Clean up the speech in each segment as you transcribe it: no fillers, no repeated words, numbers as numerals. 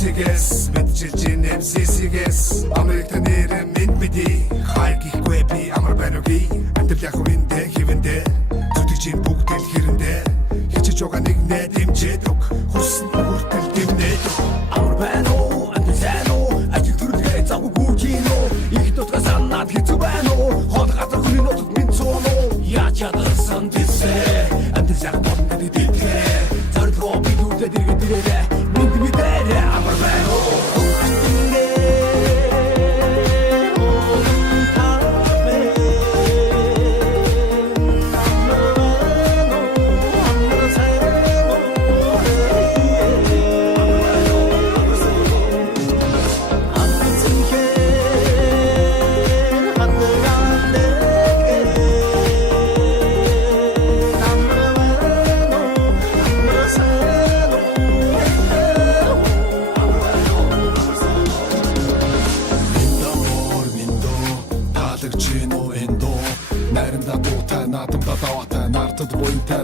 Төвцгээс мэдчилж нэмсэсгээс Америкт нэр мэд биди хайгихгүй би амар байноги амтэл яг үндэ хивэндэ зүтгэж бүгдэл хэрэндэ хичээж байгаа нэг нэ дэмжээдэг хүссэн хүртэл дэмнээдэг амар байна уу амтэл сайн уу ажил төрөлгээ завгүй гүчинө их дотгоо санаад хэцүү байна уу хол газар хүний нотод минь цоно яаж ядсан тэсэ амтэл сайн бодно гэдэг зардлоо би дүүтэй дэрэг амар байна уу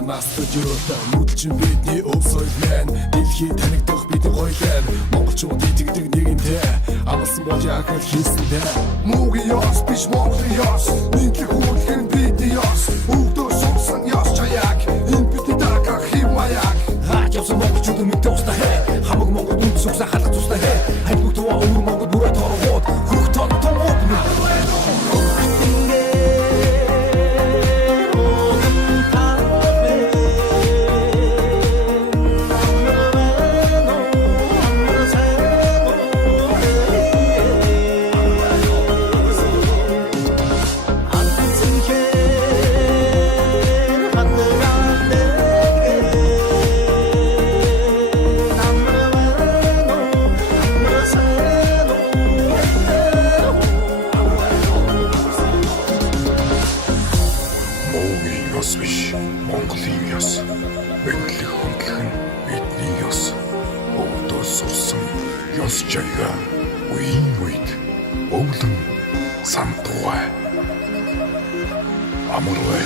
Настаж өрөөтэй нүдчин бидний өв соёл мэн дэлхий танигдах бидний гоё лэн монголчууд итгэдэг нэгэнтэй амлсан бол яг л хийсэндээ муугийн ёс биш монголын ёс нийтлэг үйлхэн бидний ёс өвдөө сумсан ёс чаяг энэ бидний дараах хэв маяг хаач явсан монголчууд мэдээ устаа хэ хамаг монгол үнд сүгсээ халах тустай хэ хайд бүгд тоо өвөр монгол бүрээ торгоод хөх тоо томод ёс чаяга үеийн үед өвлөн сантугай амар бай